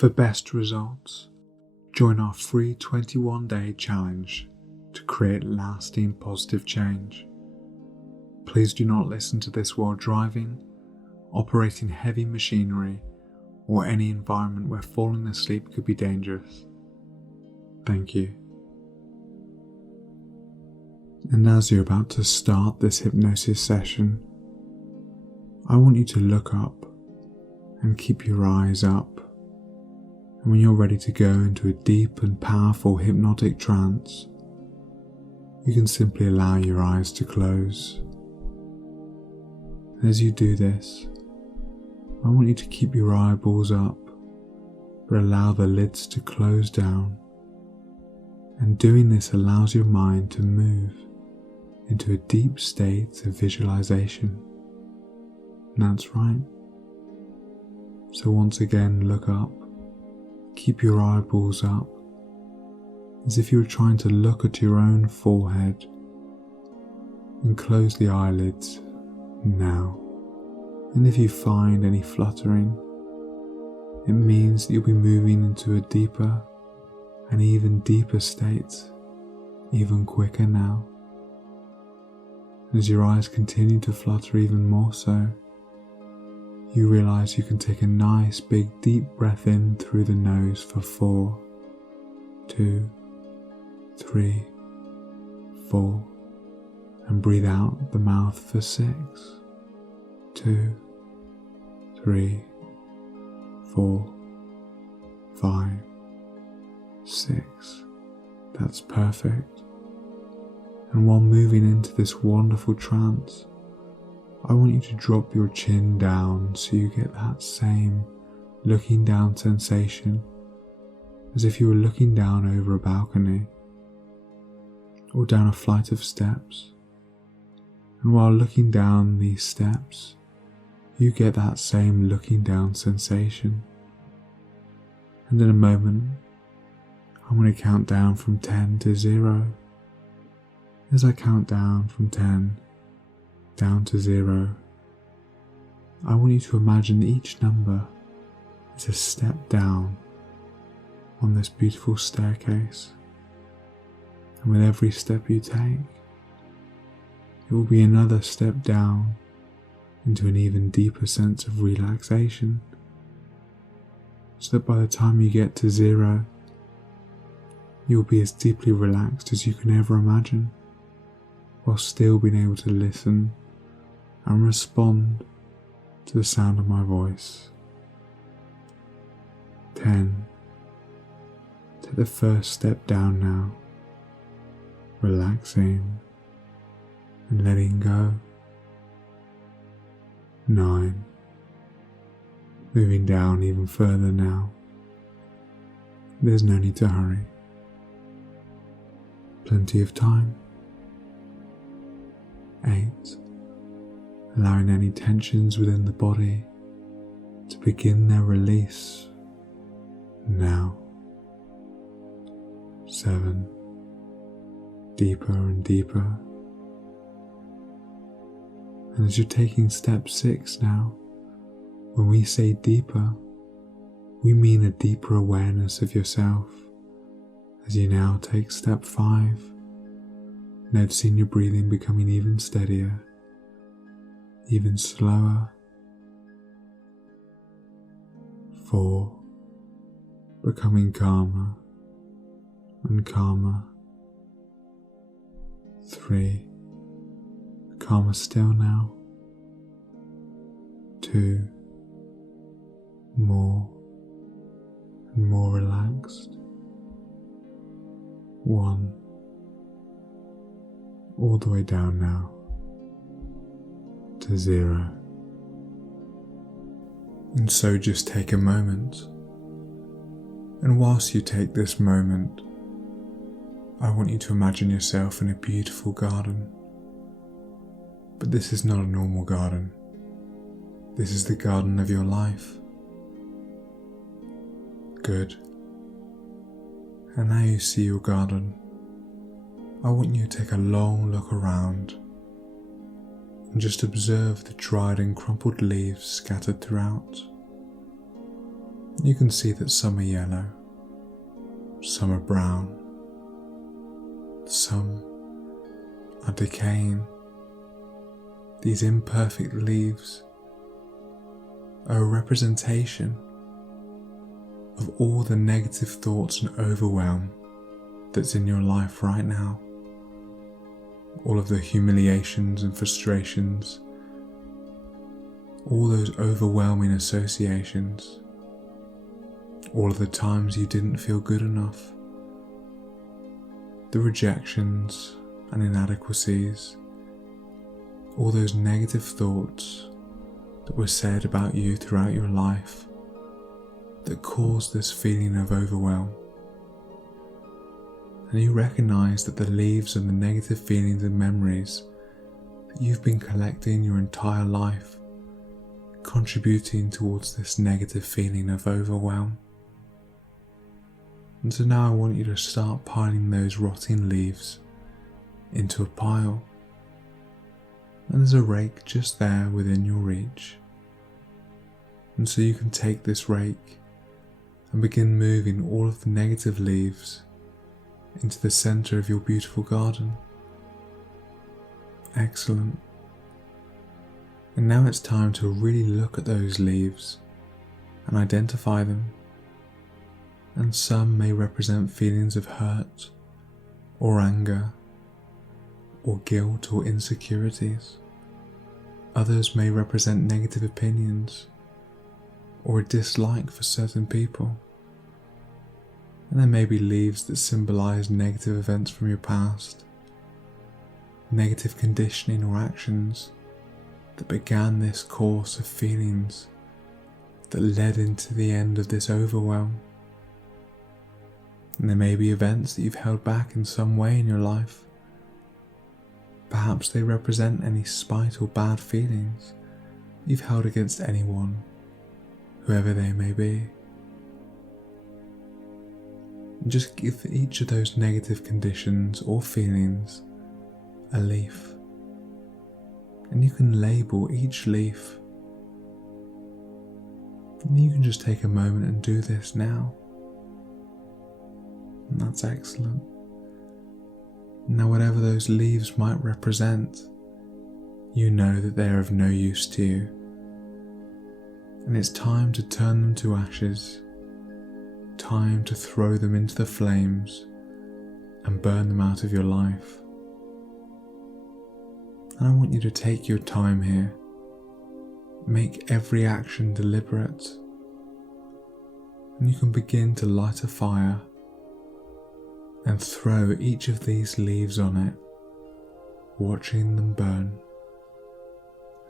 For best results, join our free 21-day challenge to create lasting positive change. Please do not listen to this while driving, operating heavy machinery, or any environment where falling asleep could be dangerous. Thank you. And as you're about to start this hypnosis session, I want you to look up and keep your eyes up. And when you're ready to go into a deep and powerful hypnotic trance, you can simply allow your eyes to close. And as you do this, I want you to keep your eyeballs up, but allow the lids to close down. And doing this allows your mind to move into a deep state of visualization. And that's right. So once again, look up, keep your eyeballs up, as if you were trying to look at your own forehead, and close the eyelids now. And if you find any fluttering, it means that you'll be moving into a deeper and even deeper state, even quicker now. As your eyes continue to flutter even more so, you realize you can take a nice big deep breath in through the nose for 4, 2, 3, 4, and breathe out the mouth for 6, 2, 3, 4, 5, 6. That's perfect. And while moving into this wonderful trance, I want you to drop your chin down so you get that same looking down sensation, as if you were looking down over a balcony or down a flight of steps. And while looking down these steps, you get that same looking down sensation. And in a moment, I'm going to count down from 10 to 0. As I count down from 10 down to 0, I want you to imagine each number is a step down on this beautiful staircase. And with every step you take, it will be another step down into an even deeper sense of relaxation, so that by the time you get to 0, you'll be as deeply relaxed as you can ever imagine, while still being able to listen and respond to the sound of my voice. 10. Take the first step down now, relaxing and letting go. 9. Moving down even further now. There's no need to hurry. Plenty of time. 8. Allowing any tensions within the body to begin their release now. 7. Deeper and deeper. And as you're taking step 6 now, when we say deeper, we mean a deeper awareness of yourself. As you now take step 5, noticing your breathing becoming even steadier, even slower. 4, becoming calmer and calmer. 3, calmer still now. 2, more and more relaxed. 1, all the way down now to 0. And so just take a moment, and whilst you take this moment, I want you to imagine yourself in a beautiful garden. But this is not a normal garden. This is the garden of your life. Good. And now you see your garden, I want you to take a long look around and just observe the dried and crumpled leaves scattered throughout. You can see that some are yellow, some are brown, some are decaying. These imperfect leaves are a representation of all the negative thoughts and overwhelm that's in your life right now. All of the humiliations and frustrations, all those overwhelming associations, all of the times you didn't feel good enough, the rejections and inadequacies, all those negative thoughts that were said about you throughout your life that caused this feeling of overwhelm. And you recognize that the leaves and the negative feelings and memories that you've been collecting your entire life, contributing towards this negative feeling of overwhelm. And so now I want you to start piling those rotting leaves into a pile. And there's a rake just there within your reach. And so you can take this rake and begin moving all of the negative leaves into the center of your beautiful garden. Excellent. And now it's time to really look at those leaves and identify them. And some may represent feelings of hurt or anger or guilt or insecurities. Others may represent negative opinions or a dislike for certain people. And there may be leaves that symbolize negative events from your past, negative conditioning or actions that began this course of feelings that led into the end of this overwhelm. And there may be events that you've held back in some way in your life. Perhaps they represent any spite or bad feelings you've held against anyone, whoever they may be. And just give each of those negative conditions or feelings a leaf. And you can label each leaf. And you can just take a moment and do this now. And that's excellent. Now whatever those leaves might represent, you know that they are of no use to you. And it's time to turn them to ashes, time to throw them into the flames and burn them out of your life. And I want you to take your time here. Make every action deliberate. And you can begin to light a fire and throw each of these leaves on it, watching them burn,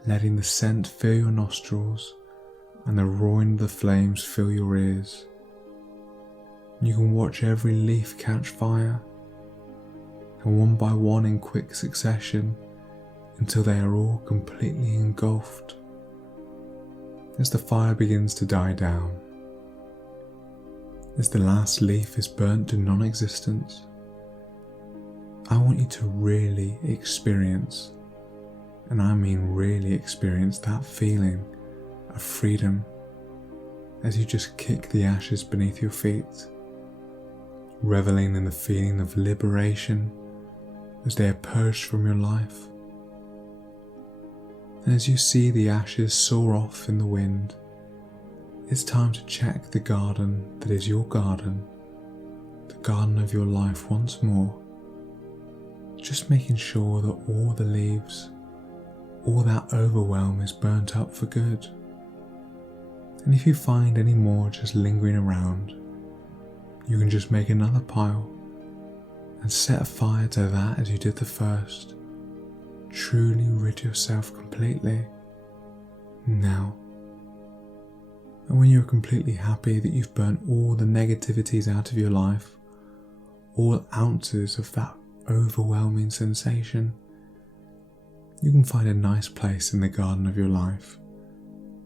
letting the scent fill your nostrils and the roaring of the flames fill your ears. You can watch every leaf catch fire, and one by one in quick succession until they are all completely engulfed. As the fire begins to die down, as the last leaf is burnt to non-existence, I want you to really experience, and I mean really experience, that feeling of freedom as you just kick the ashes beneath your feet, reveling in the feeling of liberation as they are purged from your life. And as you see the ashes soar off in the wind, it's time to check the garden that is your garden, the garden of your life once more, just making sure that all the leaves, all that overwhelm is burnt up for good. And if you find any more just lingering around, you can just make another pile and set a fire to that as you did the first. Truly rid yourself completely now. And when you're completely happy that you've burnt all the negativities out of your life, all ounces of that overwhelming sensation, you can find a nice place in the garden of your life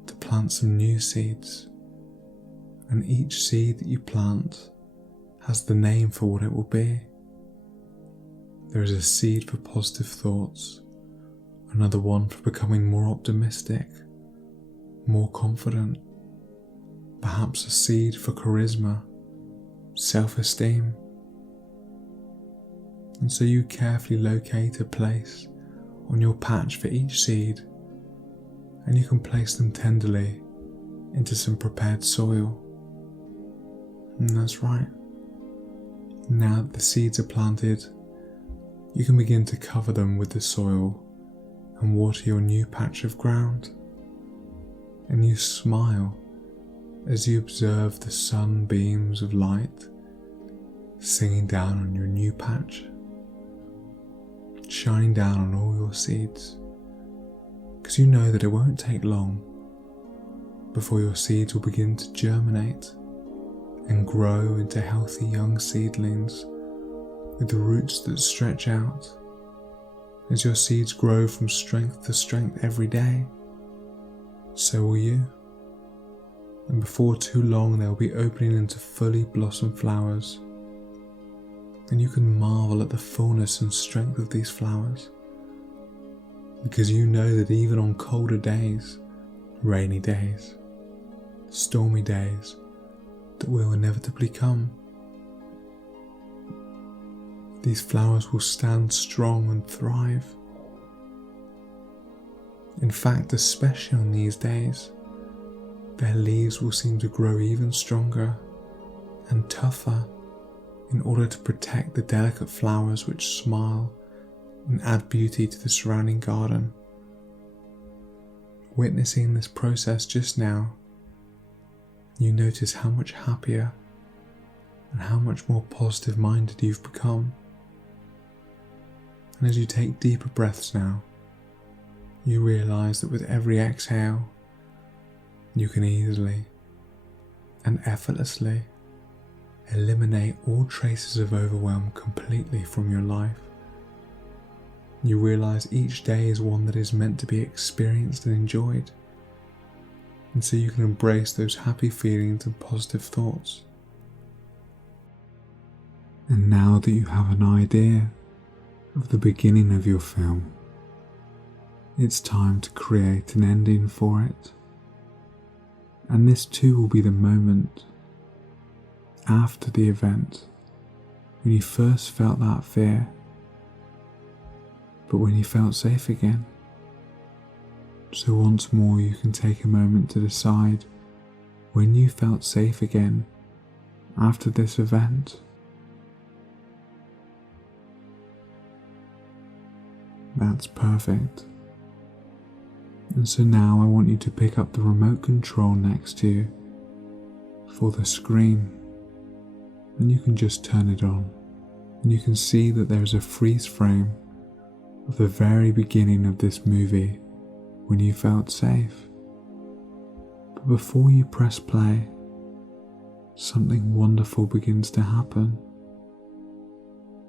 to plant some new seeds. And each seed that you plant has the name for what it will be. There is a seed for positive thoughts, another one for becoming more optimistic, more confident, perhaps a seed for charisma, self-esteem. And so you carefully locate a place on your patch for each seed, and you can place them tenderly into some prepared soil. And that's right. Now that the seeds are planted, you can begin to cover them with the soil and water your new patch of ground. And you smile as you observe the sunbeams of light singing down on your new patch, shining down on all your seeds, because you know that it won't take long before your seeds will begin to germinate and grow into healthy young seedlings with the roots that stretch out. As your seeds grow from strength to strength every day, so will you. And before too long they'll be opening into fully blossomed flowers. And you can marvel at the fullness and strength of these flowers, because you know that even on colder days, rainy days, stormy days that will inevitably come, these flowers will stand strong and thrive. In fact, especially on these days, their leaves will seem to grow even stronger and tougher in order to protect the delicate flowers which smile and add beauty to the surrounding garden. Witnessing this process just now, you notice how much happier and how much more positive minded you've become. And as you take deeper breaths now, you realize that with every exhale, you can easily and effortlessly eliminate all traces of overwhelm completely from your life. You realize each day is one that is meant to be experienced and enjoyed, and so you can embrace those happy feelings and positive thoughts. And now that you have an idea of the beginning of your film, it's time to create an ending for it. And this too will be the moment after the event when you first felt that fear, but when you felt safe again. So once more you can take a moment to decide when you felt safe again after this event. That's perfect. And so now I want you to pick up the remote control next to you for the screen, and you can just turn it on, and you can see that there is a freeze frame of the very beginning of this movie when you felt safe. But before you press play, something wonderful begins to happen.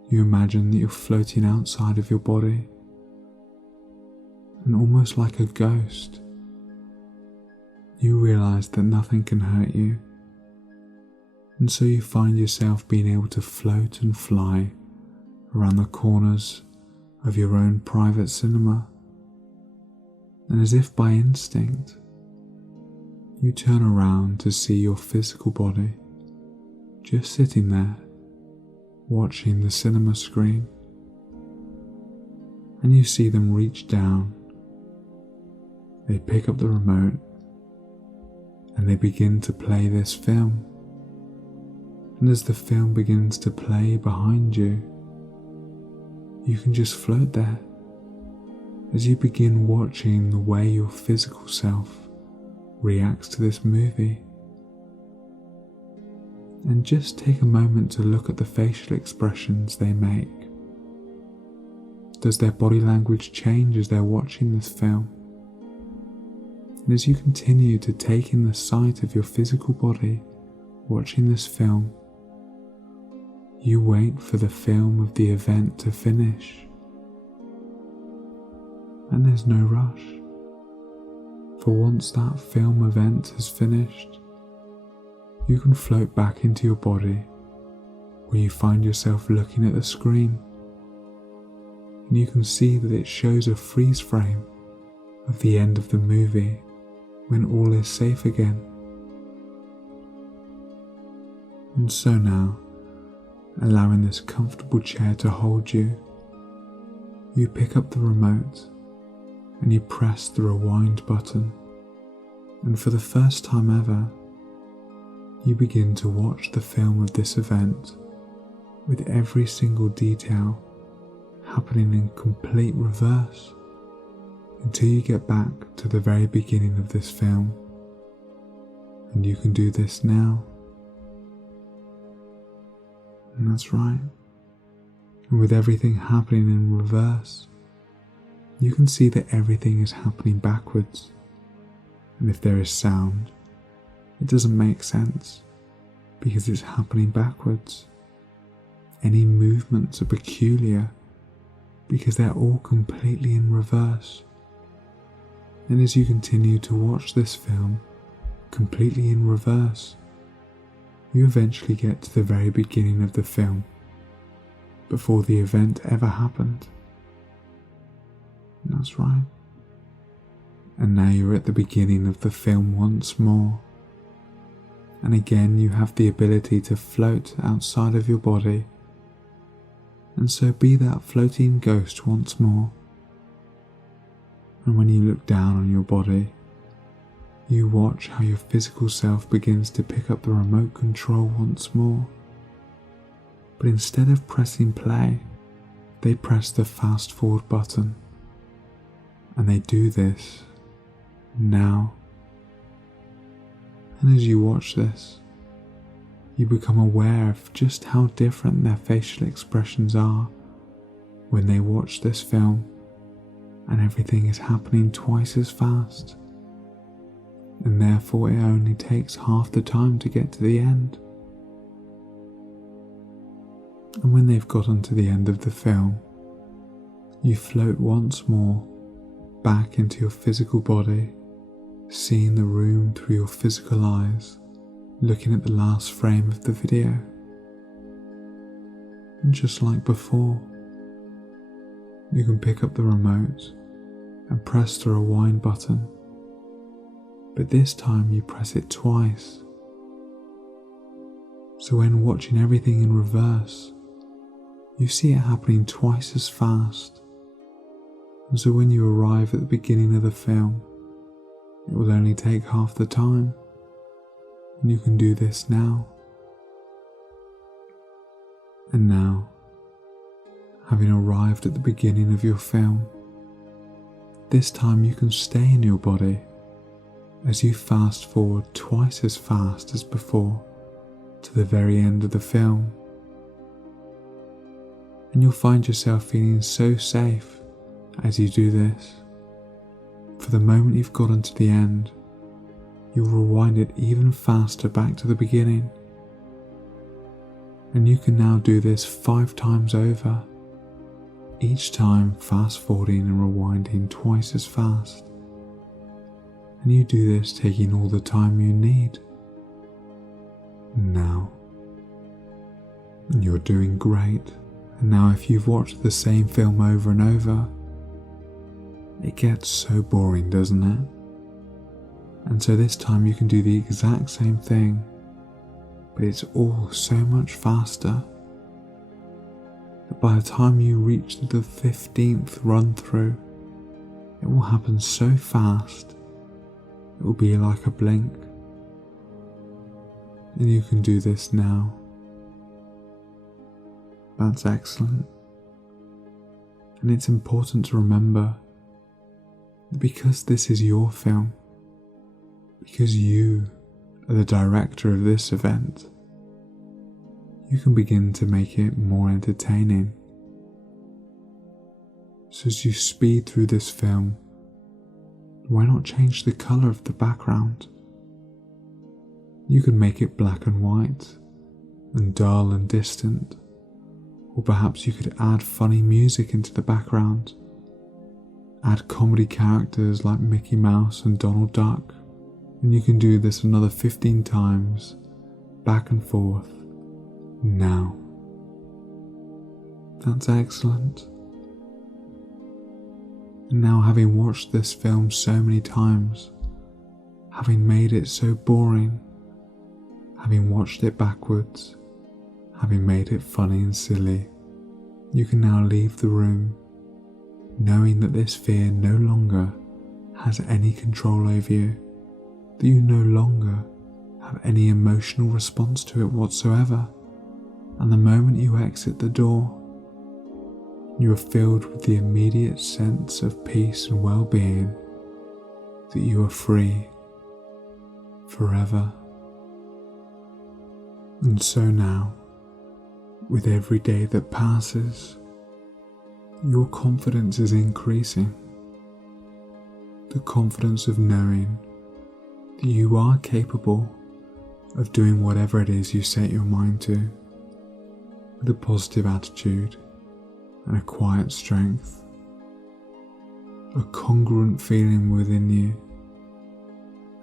You imagine that you're floating outside of your body, and almost like a ghost, you realize that nothing can hurt you, and so you find yourself being able to float and fly around the corners of your own private cinema. And as if by instinct, you turn around to see your physical body just sitting there, watching the cinema screen. And you see them reach down, they pick up the remote, and they begin to play this film. And as the film begins to play behind you, you can just float there as you begin watching the way your physical self reacts to this movie. And just take a moment to look at the facial expressions they make. Does their body language change as they're watching this film? And as you continue to take in the sight of your physical body watching this film, you wait for the film of the event to finish. And there's no rush, for once that film event has finished, you can float back into your body where you find yourself looking at the screen, and you can see that it shows a freeze frame of the end of the movie when all is safe again. And so now, allowing this comfortable chair to hold you, you pick up the remote and you press the rewind button, and for the first time ever, you begin to watch the film of this event with every single detail happening in complete reverse until you get back to the very beginning of this film. And you can do this now. And that's right. And with everything happening in reverse, you can see that everything is happening backwards. And if there is sound, it doesn't make sense because it's happening backwards. Any movements are peculiar because they're all completely in reverse. And as you continue to watch this film completely in reverse, you eventually get to the very beginning of the film, before the event ever happened. And that's right. And now you're at the beginning of the film once more. And again you have the ability to float outside of your body, and so be that floating ghost once more. And when you look down on your body, you watch how your physical self begins to pick up the remote control once more. But instead of pressing play, they press the fast forward button. And they do this now. And as you watch this, you become aware of just how different their facial expressions are when they watch this film, and everything is happening twice as fast, and therefore it only takes half the time to get to the end. And when they've gotten to the end of the film, you float once more back into your physical body, seeing the room through your physical eyes, looking at the last frame of the video. And just like before, you can pick up the remote and press the rewind button, but this time you press it twice. So when watching everything in reverse, you see it happening twice as fast. And so when you arrive at the beginning of the film, it will only take half the time, and you can do this now. And now, having arrived at the beginning of your film, this time you can stay in your body as you fast forward twice as fast as before to the very end of the film. And you'll find yourself feeling so safe as you do this. For the moment you've gotten to the end, you'll rewind it even faster back to the beginning. And you can now do this 5 times over, each time fast forwarding and rewinding twice as fast. And you do this taking all the time you need. Now, you're doing great. And now if you've watched the same film over and over, it gets so boring, doesn't it? And so this time you can do the exact same thing, but it's all so much faster that by the time you reach the 15th run through, it will happen so fast, it will be like a blink. And you can do this now. That's excellent. And it's important to remember that because this is your film, because you are the director of this event, you can begin to make it more entertaining. So as you speed through this film, why not change the colour of the background? You can make it black and white, and dull and distant, or perhaps you could add funny music into the background. Add comedy characters like Mickey Mouse and Donald Duck, and you can do this another 15 times, back and forth, now. That's excellent. And now, having watched this film so many times, having made it so boring, having watched it backwards, having made it funny and silly, you can now leave the room knowing that this fear no longer has any control over you, that you no longer have any emotional response to it whatsoever, and the moment you exit the door, you are filled with the immediate sense of peace and well-being that you are free forever. And so now, with every day that passes, your confidence is increasing. The confidence of knowing that you are capable of doing whatever it is you set your mind to, with a positive attitude and a quiet strength, a congruent feeling within you.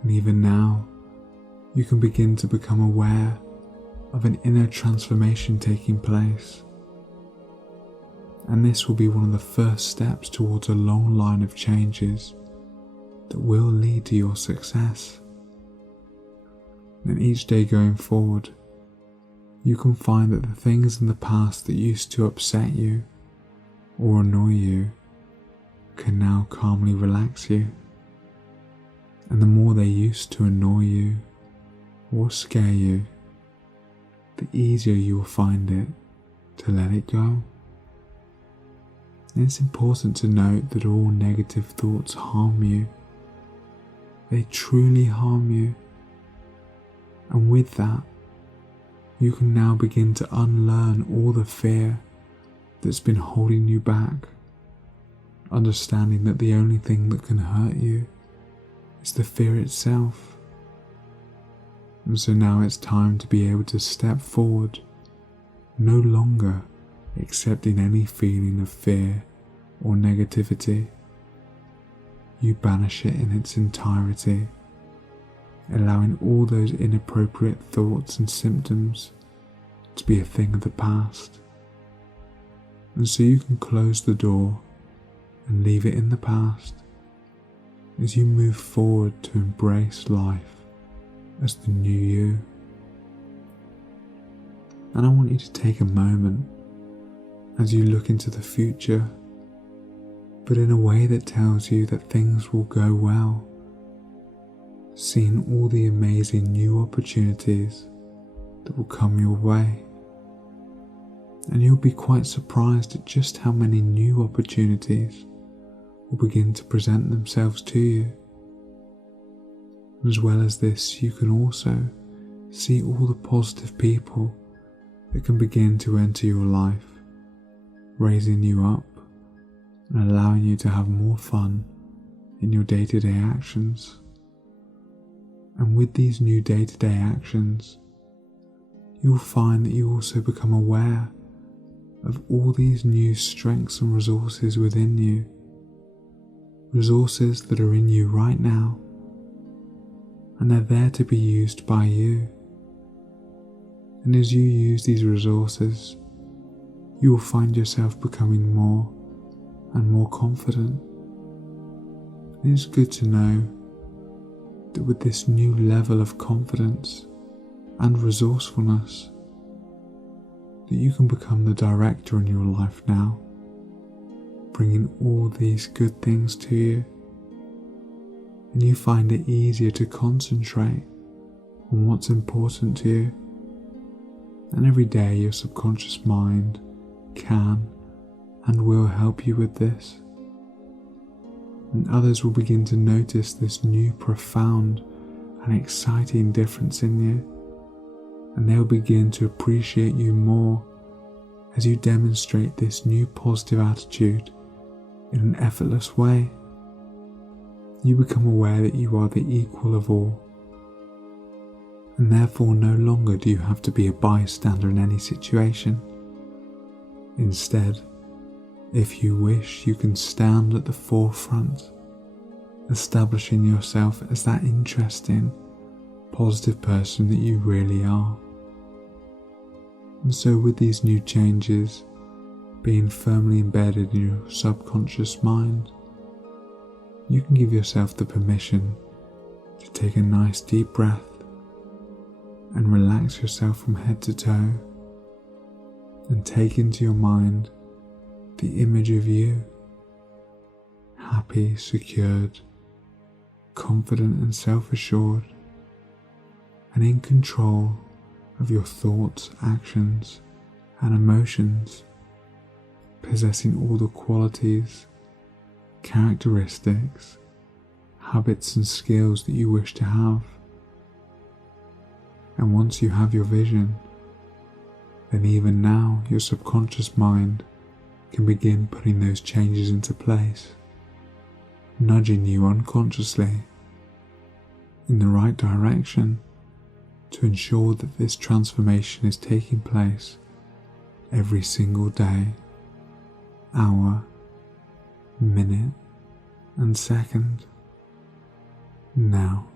And even now, you can begin to become aware of an inner transformation taking place. And this will be one of the first steps towards a long line of changes that will lead to your success. And each day going forward, you can find that the things in the past that used to upset you or annoy you can now calmly relax you. And the more they used to annoy you or scare you, the easier you will find it to let it go. And it's important to note that all negative thoughts harm you. They truly harm you. And with that, you can now begin to unlearn all the fear that's been holding you back, understanding that the only thing that can hurt you is the fear itself. And so now it's time to be able to step forward, no longer accepting any feeling of fear or negativity. You banish it in its entirety, allowing all those inappropriate thoughts and symptoms to be a thing of the past. And so you can close the door and leave it in the past as you move forward to embrace life as the new you. And I want you to take a moment as you look into the future, but in a way that tells you that things will go well, seeing all the amazing new opportunities that will come your way. And you'll be quite surprised at just how many new opportunities will begin to present themselves to you. As well as this, you can also see all the positive people that can begin to enter your life, raising you up and allowing you to have more fun in your day-to-day actions. And with these new day-to-day actions, you'll find that you also become aware of all these new strengths and resources within you, resources that are in you right now, and they're there to be used by you. And as you use these resources, you will find yourself becoming more and more confident. And it's good to know that with this new level of confidence and resourcefulness, that you can become the director in your life now, bringing all these good things to you, and you find it easier to concentrate on what's important to you. And every day your subconscious mind can and will help you with this. And others will begin to notice this new profound and exciting difference in you, and they'll begin to appreciate you more as you demonstrate this new positive attitude in an effortless way. You become aware that you are the equal of all, and therefore no longer do you have to be a bystander in any situation. Instead, if you wish, you can stand at the forefront, establishing yourself as that interesting, positive person that you really are. And so with these new changes being firmly embedded in your subconscious mind, you can give yourself the permission to take a nice deep breath and relax yourself from head to toe, and take into your mind the image of you, happy, secured, confident and self-assured, and in control of your thoughts, actions, and emotions, possessing all the qualities, characteristics, habits and skills that you wish to have. And once you have your vision, then even now your subconscious mind can begin putting those changes into place, nudging you unconsciously in the right direction to ensure that this transformation is taking place every single day, hour, minute, and second. Now.